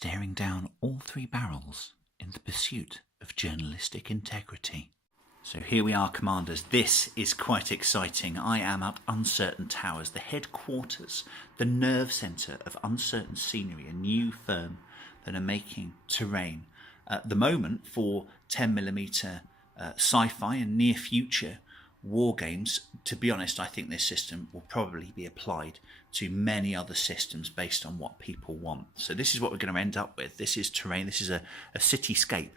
staring down all three barrels in the pursuit of journalistic integrity. So here we are, Commanders. This is quite exciting. I am up Uncertain Towers, the headquarters, the nerve centre of Uncertain Scenery, a new firm that are making terrain at the moment for 10mm sci-fi and near future war games. To be honest, I think this system will probably be applied to many other systems based on what people want. So this is what we're going to end up with. This is terrain. This is a cityscape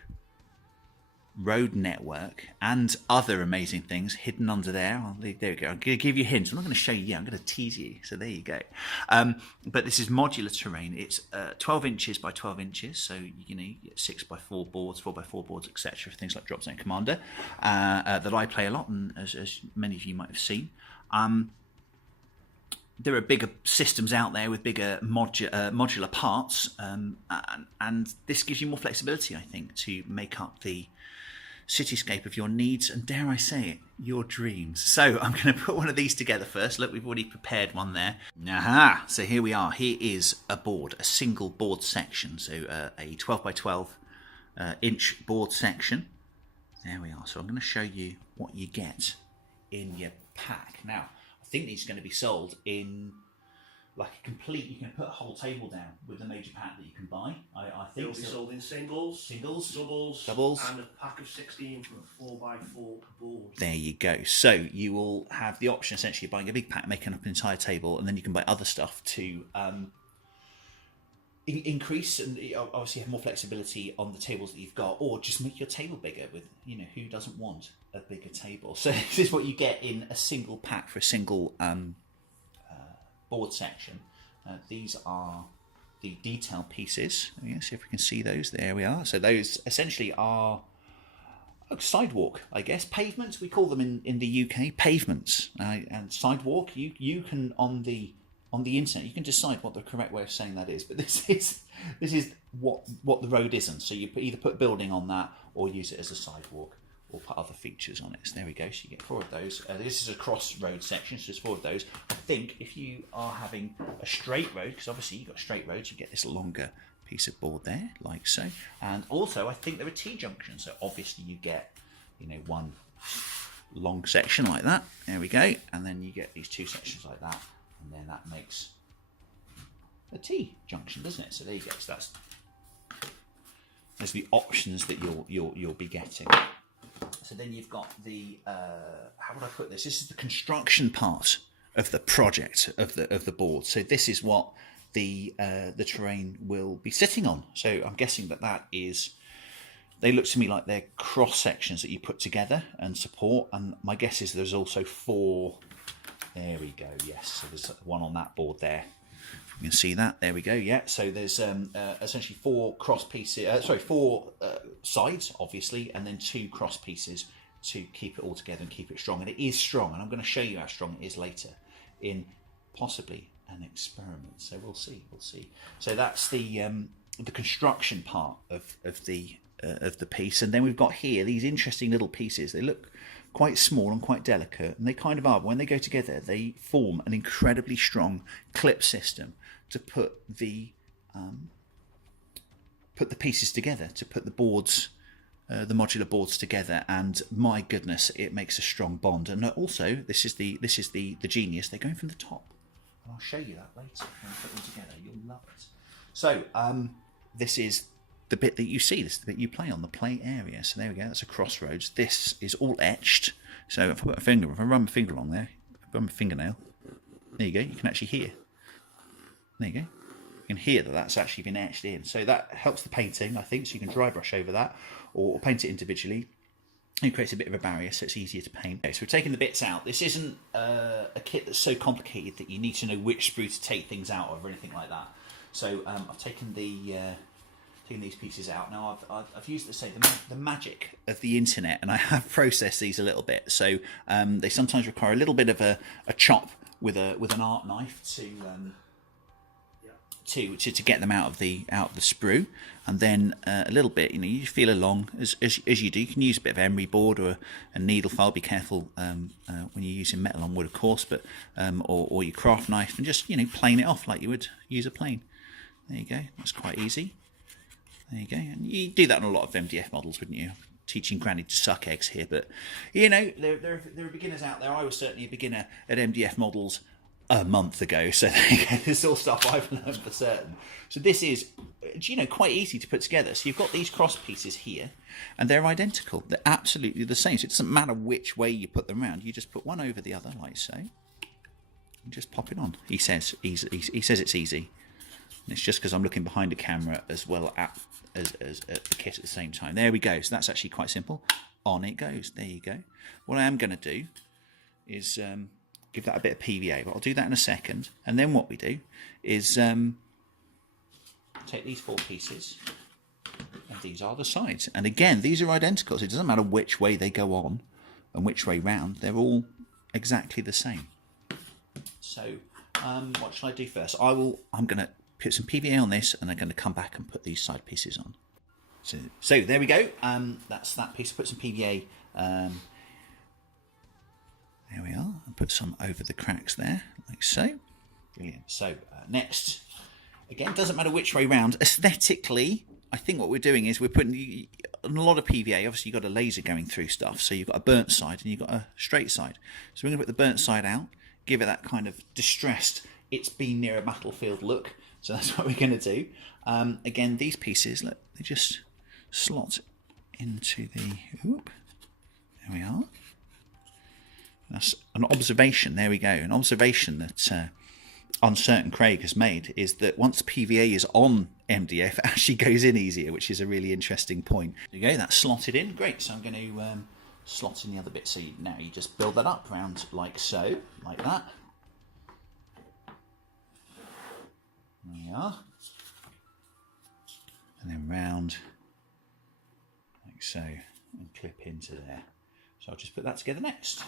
road network and other amazing things hidden under there. There we go. I'm going to give you hints. I'm not going to show you yet. I'm going to tease you. So there you go. But this is modular terrain. It's 12 inches by 12 inches. So, you get 6x4 boards, 4x4 boards, etc. Things like Dropzone Commander that I play a lot, and as many of you might have seen. There are bigger systems out there with bigger modular parts, and this gives you more flexibility, I think, to make up the cityscape of your needs and, dare I say it, your dreams. So I'm going to put one of these together first. Look, we've already prepared one there. Aha! So here we are. Here is a board, a single board section. So a 12 by 12 inch board section. There we are. So I'm going to show you what you get in your pack. Now, I think these are going to be sold in like a complete, you can put a whole table down with the major pack that you can buy. I think they'll be sold in singles, doubles, and a pack of 16 for a 4x4 board. There you go. So you will have the option essentially of buying a big pack, making up an entire table, and then you can buy other stuff to increase and obviously have more flexibility on the tables that you've got, or just make your table bigger with, who doesn't want a bigger table? So this is what you get in a single pack for a single board section. These are the detail pieces. See if we can see those. There we are. So those essentially are a sidewalk, I guess. Pavements, we call them in the UK, pavements. And sidewalk, you can on the internet, you can decide what the correct way of saying that is. But this is what the road isn't. So you either put building on that or use it as a sidewalk, or put other features on it. So there we go. So you get 4 of those. This is a crossroad section, so there's 4 of those. I think if you are having a straight road, because obviously you've got straight roads, you get this longer piece of board there, like so. And also, I think there are T-junctions. So obviously you get, one long section like that. There we go. And then you get these 2 sections like that. And then that makes a T-junction, doesn't it? So there you go. So there's the options that you'll be getting. So then you've got the how would I put this? This is the construction part of the project of the board. So this is what the terrain will be sitting on. So I'm guessing that is. They look to me like they're cross sections that you put together and support. And my guess is there's also 4. There we go. Yes. So there's one on that board there. You can see that. There we go. Yeah. So there's essentially 4 cross pieces. 4 sides, obviously, and then 2 cross pieces to keep it all together and keep it strong. And it is strong. And I'm going to show you how strong it is later in possibly an experiment. So we'll see. We'll see. So that's the construction part of the piece. And then we've got here these interesting little pieces. They look quite small and quite delicate, and they kind of are. But when they go together, they form an incredibly strong clip system to put the pieces together, to put the boards, the modular boards together. And my goodness, it makes a strong bond. And also, this is the genius. They're going from the top, and I'll show you that later when I put them together. You'll love it. So this is the bit that you see. This is the bit you play on, the play area. So there we go. That's a crossroads. This is all etched. So if I put if I run my finger along there, run my fingernail, there you go. You can actually hear. There you go. You can hear that's actually been etched in. So that helps the painting, I think. So you can dry brush over that or paint it individually. It creates a bit of a barrier, so it's easier to paint. Okay, so we're taking the bits out. This isn't a kit that's so complicated that you need to know which sprue to take things out of or anything like that. So I've taken these pieces out. Now I've used the magic of the internet, and I have processed these a little bit. So they sometimes require a little bit of a chop with an art knife to get them out of the sprue, and then a little bit. You feel along as you do. You can use a bit of emery board or a needle file. Be careful when you're using metal on wood, of course, but or your craft knife, and just plane it off like you would use a plane. There you go. That's quite easy. There you go. And you do that on a lot of MDF models, wouldn't you? Teaching Granny to suck eggs here, but you know, there are beginners out there. I was certainly a beginner at MDF models a month ago, so this is all stuff I've learned for certain. So this is, you know, quite easy to put together. So you've got these cross pieces here, and they're identical. They're absolutely the same. So it doesn't matter which way you put them around. You just put one over the other, like so, and just pop it on. He says easy. He says it's easy. And it's just because I'm looking behind the camera as well as at the kit at the same time. There we go. So that's actually quite simple. On it goes. There you go. What I am going to do is give that a bit of PVA, but I'll do that in a second. And then what we do is take these 4 pieces, and these are the sides. And again, these are identical. So it doesn't matter which way they go on and which way round. They're all exactly the same. So what shall I do first? I'm going to put some PVA on this, and I'm going to come back and put these side pieces on. So there we go. That's that piece. Put some PVA. There we are. And put some over the cracks there, like so. Brilliant. So next, again, doesn't matter which way round. Aesthetically, I think what we're doing is we're putting on a lot of PVA. Obviously, you've got a laser going through stuff, so you've got a burnt side and you've got a straight side. So we're going to put the burnt side out, give it that kind of distressed, it's been near a battlefield look. So that's what we're going to do. Again, these pieces, look, they just slot into the... Oop, there we are. That's an observation. There we go. An observation that Uncertain Craig has made is that once PVA is on MDF, it actually goes in easier, which is a really interesting point. There you go. That's slotted in. Great. So I'm going to slot in the other bit. So now you just build that up around like so, like that. There we are. And then round like so, and clip into there. So I'll just put that together next.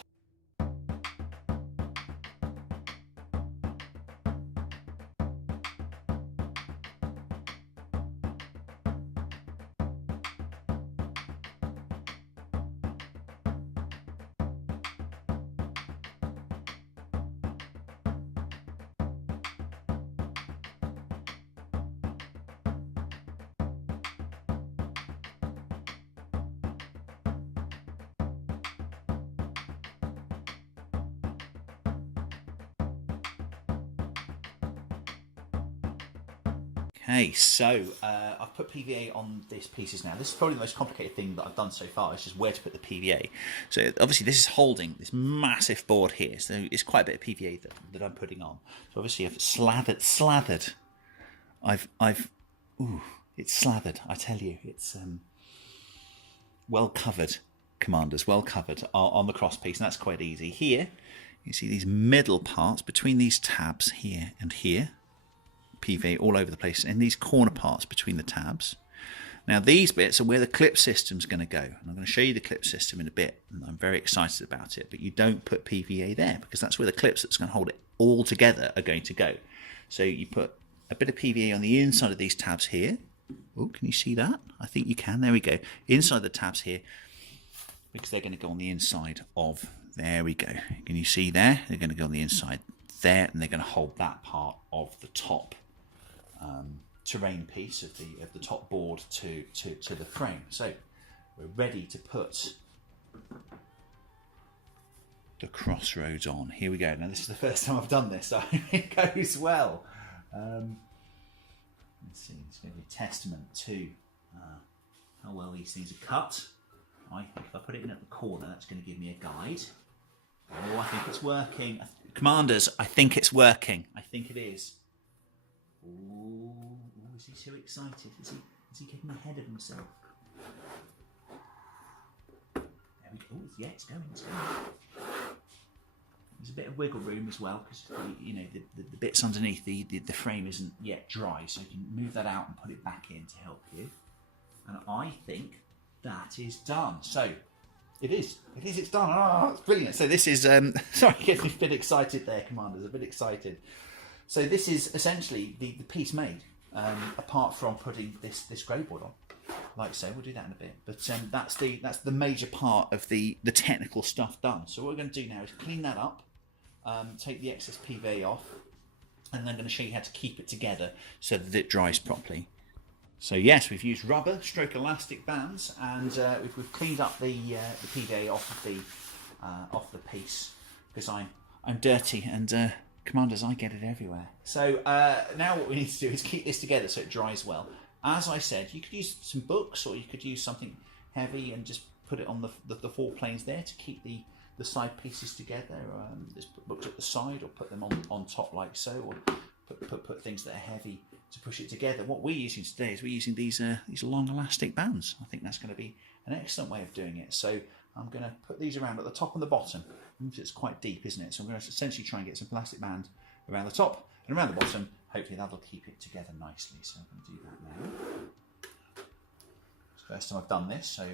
Okay, so I've put PVA on these pieces now. This is probably the most complicated thing that I've done so far, is just where to put the PVA. So obviously this is holding this massive board here, so it's quite a bit of PVA that I'm putting on. So obviously I've slathered. It's slathered, I tell you. It's well covered, Commanders, well covered on the cross piece, and that's quite easy. Here, you see these middle parts between these tabs here and here. PVA all over the place, and these corner parts between the tabs. Now these bits are where the clip system's going to go, and I'm going to show you the clip system in a bit, and I'm very excited about it. But you don't put PVA there, because that's where the clips that's going to hold it all together are going to go. So you put a bit of PVA on the inside of these tabs here. Oh, can you see that? I think you can. There we go. Inside the tabs here, because they're going to go on the inside of, there we go. Can you see there? They're going to go on the inside there, and they're going to hold that part of the top terrain piece of the top board to the frame. So we're ready to put the crossroads on. Here we go. Now this is the first time I've done this, so it goes well. Let's see, it's going to be a testament to how well these things are cut. I think if I put it in at the corner, that's going to give me a guide. Oh, I think it's working. Commanders, I think it's working. I think it is. Oh, is he so excited? Is he getting ahead of himself? There we go. Oh, yeah, it's going. There's a bit of wiggle room as well, because you know the bits underneath the frame isn't yet dry, so you can move that out and put it back in to help you. And I think that is done. So it's done. Oh, it's brilliant. So this is sorry, getting a bit excited there, Commanders. A bit excited. So this is essentially the piece made, apart from putting this grey board on, like so. We'll do that in a bit. But that's the major part of the technical stuff done. So what we're going to do now is clean that up, take the excess PVA off, and then I'm going to show you how to keep it together so that it dries properly. So yes, we've used rubber stroke elastic bands, and we've cleaned up the PVA off the piece, because I'm dirty, and Commanders, I get it everywhere. So now what we need to do is keep this together so it dries well. As I said, you could use some books, or you could use something heavy and just put it on the 4 planes there to keep the side pieces together. Just put books at the side, or put them on top like so, or put things that are heavy to push it together. What we're using today is we're using these long elastic bands. I think that's going to be an excellent way of doing it. So I'm going to put these around at the top and the bottom. It's quite deep, isn't it? So I'm going to essentially try and get some plastic band around the top and around the bottom. Hopefully that'll keep it together nicely. So I'm going to do that now. It's the first time I've done this, so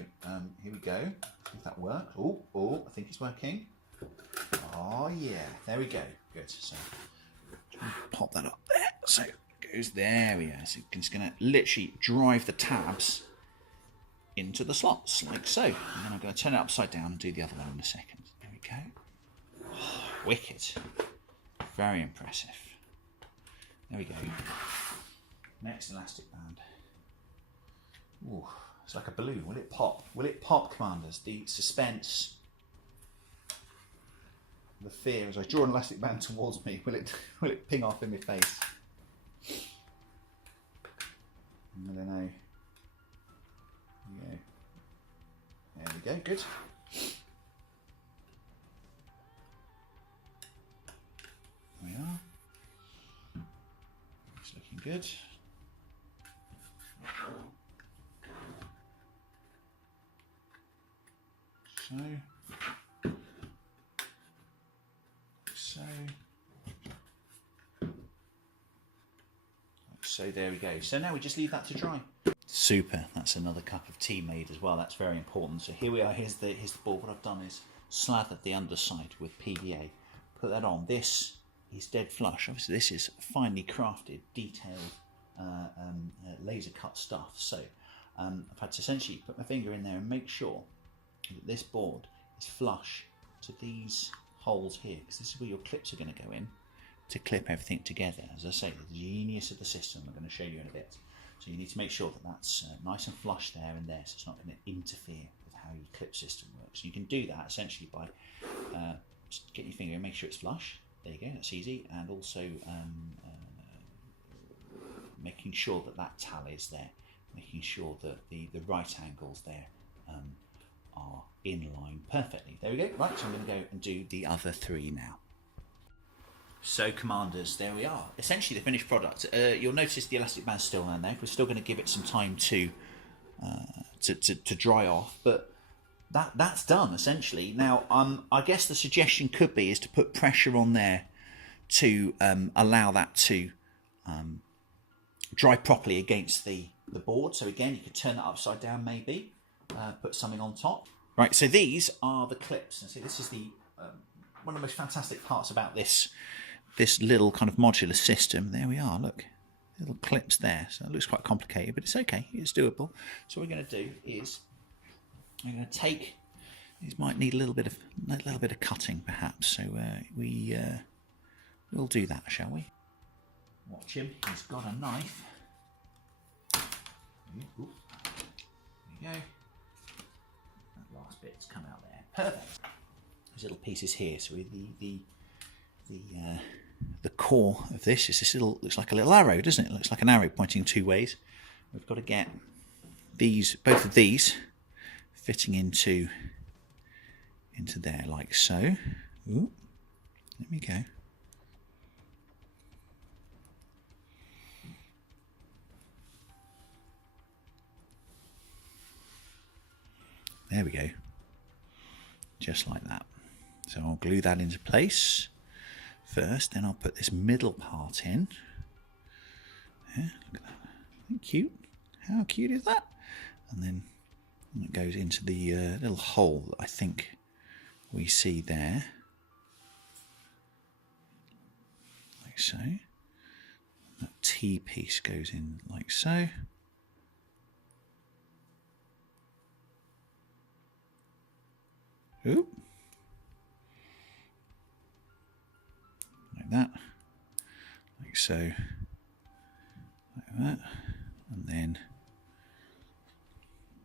here we go. If that works. Oh, I think it's working. Oh yeah, there we go. Good. So pop that up there. So it goes there. We go. So it's going to literally drive the tabs into the slots like so. And then I'm going to turn it upside down and do the other one in a second. There we go. Oh, wicked. Very impressive. There we go. Next elastic band. Ooh, it's like a balloon. Will it pop? Will it pop, Commanders? The suspense, the fear as I draw an elastic band towards me. Will it ping off in my face? I don't know. There we go. Good. There we are. It's looking good. So there we go. So now we just leave that to dry. Super. That's another cup of tea made as well. That's very important. So here we are. Here's the board. What I've done is slathered the underside with PVA. Put that on. This is dead flush. Obviously, this is finely crafted, detailed, laser cut stuff. So I've had to essentially put my finger in there and make sure that this board is flush to these holes here, because this is where your clips are going to go in to clip everything together. As I say, the genius of the system I'm going to show you in a bit. So you need to make sure that that's nice and flush there and there, so it's not going to interfere with how your clip system works. You can do that essentially by just getting your finger and make sure it's flush. There you go, that's easy. And also making sure that that tal is there, making sure that the right angles there are in line perfectly. There we go. Right, so I'm going to go and do the other 3 now. So Commanders, there we are. Essentially the finished product. You'll notice the elastic band's still on there. We're still going to give it some time to dry off, but that's done essentially. Now, I guess the suggestion could be is to put pressure on there to allow that to dry properly against the board. So again, you could turn that upside down maybe, put something on top. Right, so these are the clips. And see, this is the one of the most fantastic parts about this little kind of modular system. There we are, look, little clips there. So it looks quite complicated, but it's okay, it's doable. So what we're going to do is I'm going to take, these might need a little bit of cutting perhaps, so we'll do that, shall we? Watch him, he's got a knife. Ooh. There you go. That last bit's come out there. Perfect. These little pieces here, so the core of this is this little, looks like a little arrow, doesn't it? It looks like an arrow pointing 2 ways. We've got to get these, both of these, fitting into there like so. Ooh, there we go. There we go. Just like that. So I'll glue that into place first, then I'll put this middle part in. Yeah, look at that. Isn't it cute? How cute is that? And then it goes into the little hole that I think we see there. Like so. That T piece goes in like so. Oop. Like that, like so, like that, and then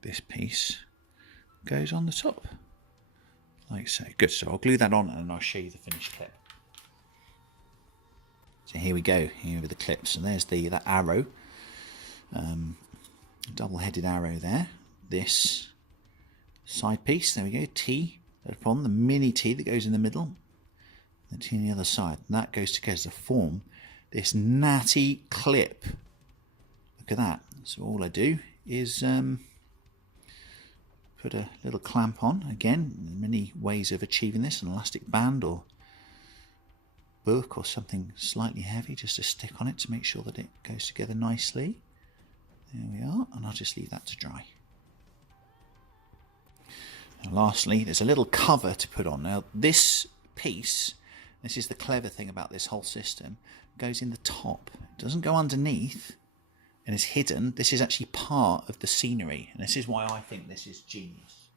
this piece goes on the top, like so. Good, so I'll glue that on and I'll show you the finished clip. So here we go, here with the clips. So there's that arrow, double-headed arrow there. This side piece, there we go, T upon the mini T that goes in the middle, the T on the other side. And that goes together to form this natty clip. Look at that. So all I do is put a little clamp on. Again, many ways of achieving this, an elastic band or book or something slightly heavy just to stick on it to make sure that it goes together nicely. There we are, and I'll just leave that to dry. Now lastly, there's a little cover to put on. Now this piece, this is the clever thing about this whole system, goes in the top. It doesn't go underneath and is hidden. This is actually part of the scenery, and this is why I think this is genius.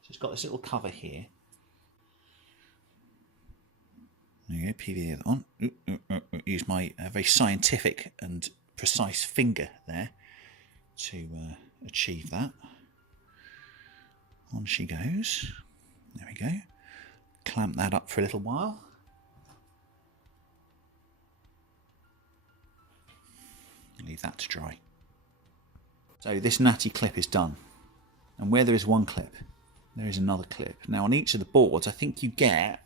So it's got this little cover here. There you go, PVA on. Use my very scientific and precise finger there to achieve that. On she goes. There we go. Clamp that up for a little while. Leave that to dry. So this natty clip is done. And where there is one clip, there is another clip. Now on each of the boards, I think you get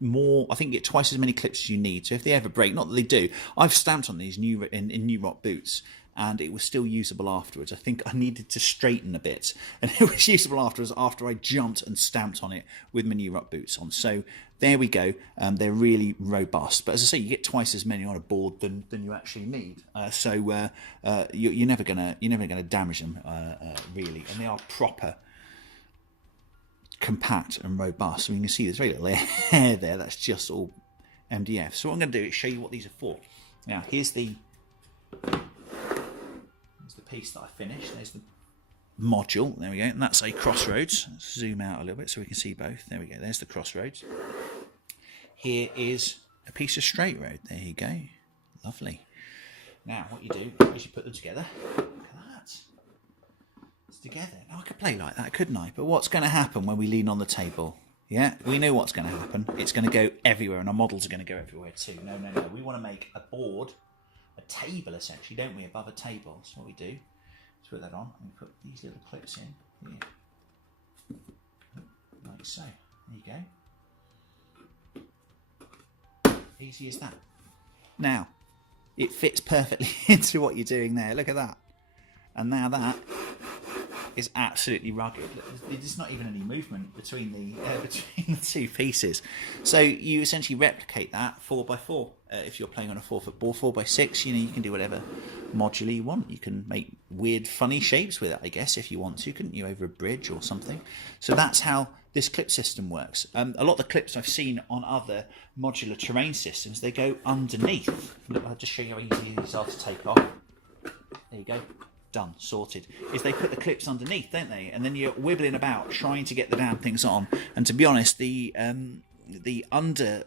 more. I think you get twice as many clips as you need. So if they ever break, not that they do, I've stamped on these in New Rock boots, and it was still usable afterwards. I think I needed to straighten a bit, and it was usable afterwards after I jumped and stamped on it with my New Rock boots on. So there we go. They're really robust. But as I say, you get twice as many on a board than you actually need. So you're never gonna damage them really, and they are proper, compact and robust. So you can see there's very little hair there. That's just all MDF. So what I'm going to do is show you what these are for. Now here's the piece that I finished. There's the module. There we go. And that's a crossroads. Let's zoom out a little bit so we can see both. There we go. There's the crossroads. Here is a piece of straight road. There you go. Lovely. Now what you do is you put them together. Look at that. It's together. Now I could play like that, couldn't I? But what's going to happen when we lean on the table? Yeah, we know what's going to happen. It's going to go everywhere, and our models are going to go everywhere too. No. We want to make a board, a table essentially, don't we, above a table. So what we do is put that on and put these little clips in here. Like so. There you go. Easy as that. Now, it fits perfectly into what you're doing there. Look at that. And now that is absolutely rugged. There's not even any movement between the two pieces. So you essentially replicate that 4x4. If you're playing on a 4-foot board, 4x6, you can do whatever modular you want. You can make weird, funny shapes with it, I guess, if you want to, couldn't you, over a bridge or something? So that's how this clip system works. A lot of the clips I've seen on other modular terrain systems, they go underneath. Look, I'll just show you how easy these are to take off. There you go. Done, sorted. Is they put the clips underneath, don't they? And then you're wibbling about trying to get the damn things on. And to be honest, the under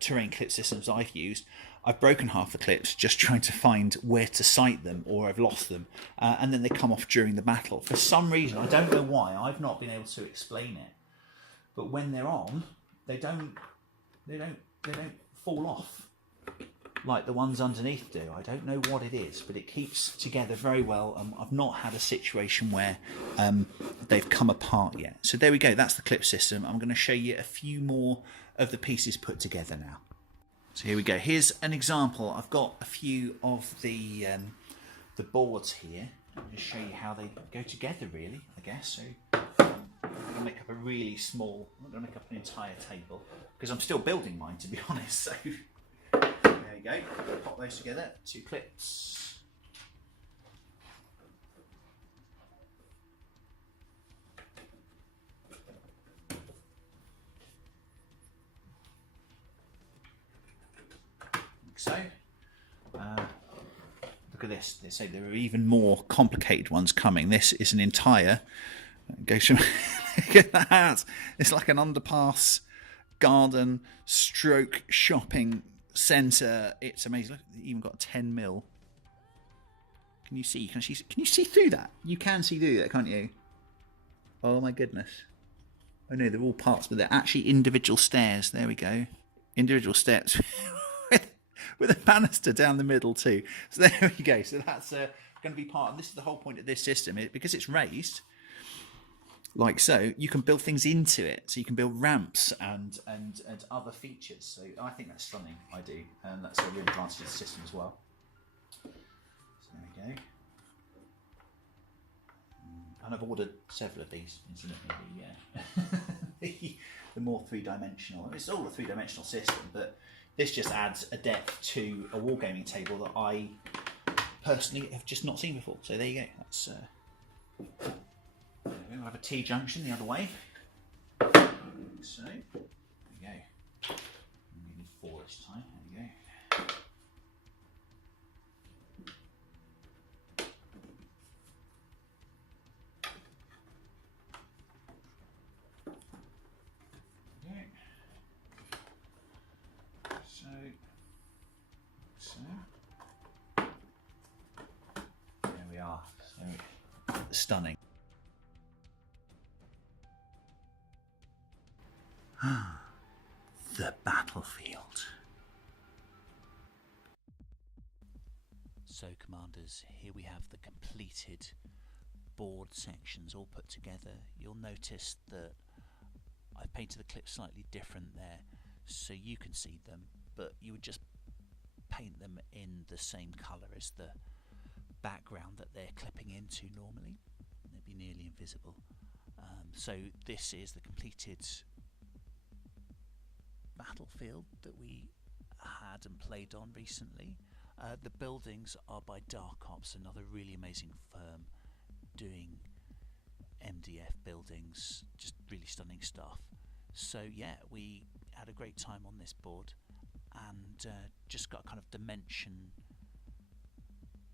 terrain clip systems I've used, I've broken half the clips just trying to find where to sight them, or I've lost them, and then they come off during the battle. For some reason, I don't know why, I've not been able to explain it. But when they're on, they don't fall off like the ones underneath do. I don't know what it is, but it keeps together very well. I've not had a situation where they've come apart yet. So there we go, that's the clip system. I'm going to show you a few more of the pieces put together now. So here we go. Here's an example. I've got a few of the boards here. I'll just show you how they go together, really, I guess. So I'm going to make up a really small, I'm not going to make up an entire table, because I'm still building mine, to be honest. So there you go, pop those together, 2 clips. Like so. Look at this, they say there are even more complicated ones coming. This is an entire, goes from, look at that, it's like an underpass garden stroke shopping centre. It's amazing. Look, they even got a 10mm. Can you see? Can you see through that? You can see through that, can't you? Oh my goodness. Oh no, they're all parts, but they're actually individual stairs. There we go. Individual steps with a banister down the middle too. So there we go. So that's going to be part, and this is the whole point of this system. Because it's raised, like so, you can build things into it. So you can build ramps and other features. So I think that's stunning. I do, and that's a real advantage of the system as well. So there we go. And I've ordered several of these, incidentally. The more three-dimensional. It's all a three-dimensional system, but this just adds a depth to a wargaming table that I personally have just not seen before. So there you go. That's we'll have a T-junction the other way. So there we go. We need 4 this time. There we go. So there we are. So stunning. The battlefield. So commanders, here we have the completed board sections all put together. You'll notice that I've painted the clips slightly different there so you can see them, but you would just paint them in the same colour as the background that they're clipping into normally. They'd be nearly invisible. So this is the completed battlefield that we had and played on recently. The buildings are by Darkops, another really amazing firm doing MDF buildings, just really stunning stuff. So yeah, we had a great time on this board and just got a kind of dimension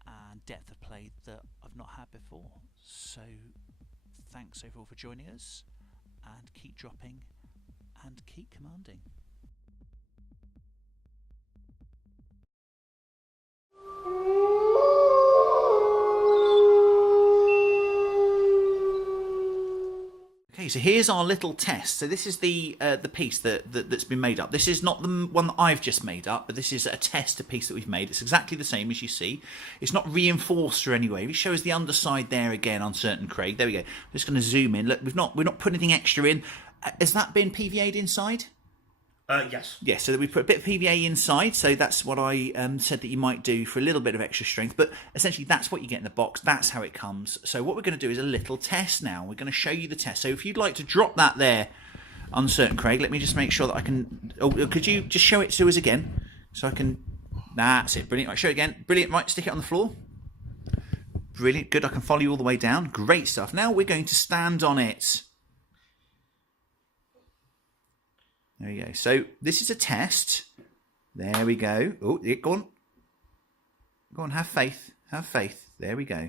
and depth of play that I've not had before. So thanks overall for joining us, and keep dropping and keep commanding. Okay, so here's our little test. So this is the piece that's been made up. This is not the one that I've just made up, but this is a tester piece that we've made. It's exactly the same as you see. It's not reinforced or anyway. It shows the underside there again on certain Craig. There we go. I'm just going to zoom in. Look, we're not putting anything extra in. Has that been PVA'd inside? Yes. Yes, so we put a bit of PVA inside, so that's what I said that you might do for a little bit of extra strength, but essentially that's what you get in the box, that's how it comes. So what we're going to do is a little test now. We're going to show you the test. So if you'd like to drop that there, Uncertain Craig, let me just make sure that I can... Oh, could you just show it to us again? So I can... That's it, brilliant. Right, show it again. Brilliant, right, stick it on the floor. Brilliant, good, I can follow you all the way down. Great stuff. Now we're going to stand on it. There you go. So this is a test. There we go. Oh, go on. Go on, have faith. Have faith. There we go.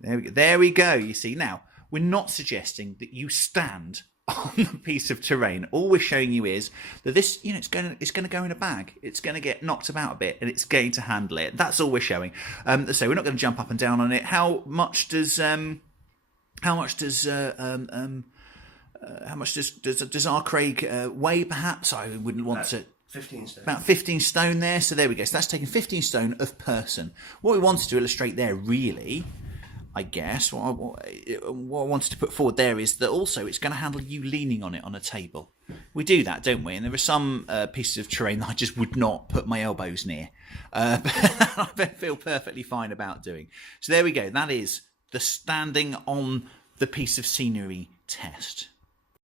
There we go. There we go. You see, now, we're not suggesting that you stand on a piece of terrain. All we're showing you is that this, you know, it's going to go in a bag. It's going to get knocked about a bit, and it's going to handle it. That's all we're showing. So we're not going to jump up and down on it. How much does our Craig weigh, perhaps? I wouldn't want to... 15 stone. About 15 stone there. So there we go. So that's taking 15 stone of person. What we wanted to illustrate there, really, I guess, what I wanted to put forward there is that also it's going to handle you leaning on it on a table. We do that, don't we? And there are some pieces of terrain that I just would not put my elbows near. But I feel perfectly fine about doing. So there we go. That is the standing on the piece of scenery test.